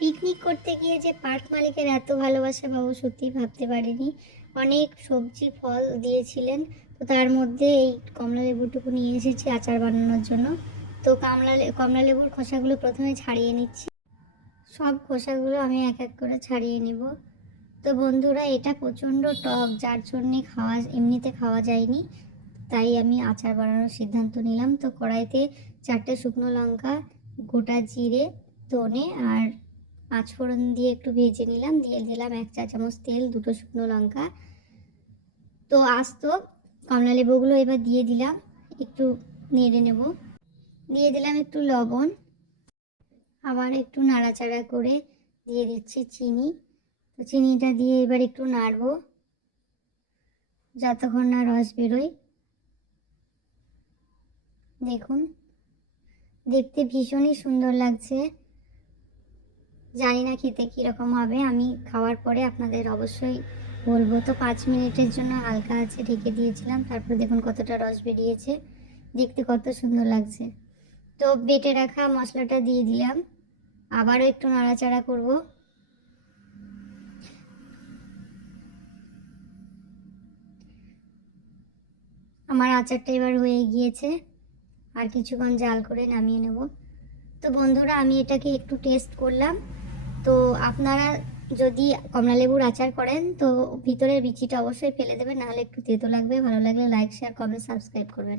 Picnic করতে গিয়ে যে পার্ক মালিকের এত ভালোবাসা বাবু সত্যি ভাবতে পারিনি। অনেক সবজি, ফল দিয়েছিলেন। তো তার মধ্যে এই কমলা লেবুটুকু নিয়ে এসেছি আচার বানানোর জন্য। তো কমলা কমলা লেবুর খোসাগুলো প্রথমে ছাড়িয়ে নিচ্ছি। সব খোসাগুলো আমি এক এক করে ছাড়িয়ে নিব। তো বন্ধুরা, এটা প্রচণ্ড টক, যার জন্যে খাওয়া, এমনিতে খাওয়া যায়নি। তাই আমি আচার বানানোর সিদ্ধান্ত নিলাম। তো কড়াইতে চারটে শুকনো লঙ্কা, গোটা জিরে, ধনে আর পাঁচফোড়ন দিয়ে একটু ভেজে নিলাম, দিয়ে দিলাম এক চা চামচ তেল, দুটো শুকনো লঙ্কা। তো আস্ত কমলা লেবুগুলো এবার দিয়ে দিলাম, একটু নেড়ে নেব। দিয়ে দিলাম একটু লবণ, আবার একটু নাড়াচাড়া করে দিয়ে দিচ্ছি চিনি। তো চিনিটা দিয়ে এবার একটু নাড়বো, যতক্ষণ না রস বেরোয়। দেখুন, দেখতে ভীষণই সুন্দর লাগছে। জানি না খেতে কীরকম হবে। আমি খাওয়ার পরে আপনাদের অবশ্যই বলব। তো পাঁচ মিনিটের জন্য হালকা আছে ঢেকে দিয়েছিলাম। তারপর দেখুন কতটা রস বেরিয়েছে। দেখতে কত সুন্দর লাগছে। তো বেটে রাখা মশলাটা দিয়ে দিলাম। আবারও একটু নাড়াচাড়া করব। আমার আচারটা এবার হয়ে গিয়েছে। আর কিছুক্ষণ জাল করে নামিয়ে নেব। তো বন্ধুরা, আমি এটাকে একটু টেস্ট করলাম। তো আপনারা যদি কমলালেবুর আচার করেন, তো ভিতরের বিচিটা অবশ্যই ফেলে দেবেন, নাহলে একটু তেতো লাগবে। ভালো লাগলে লাইক শেয়ার কমেন্ট সাবস্ক্রাইব করবেন।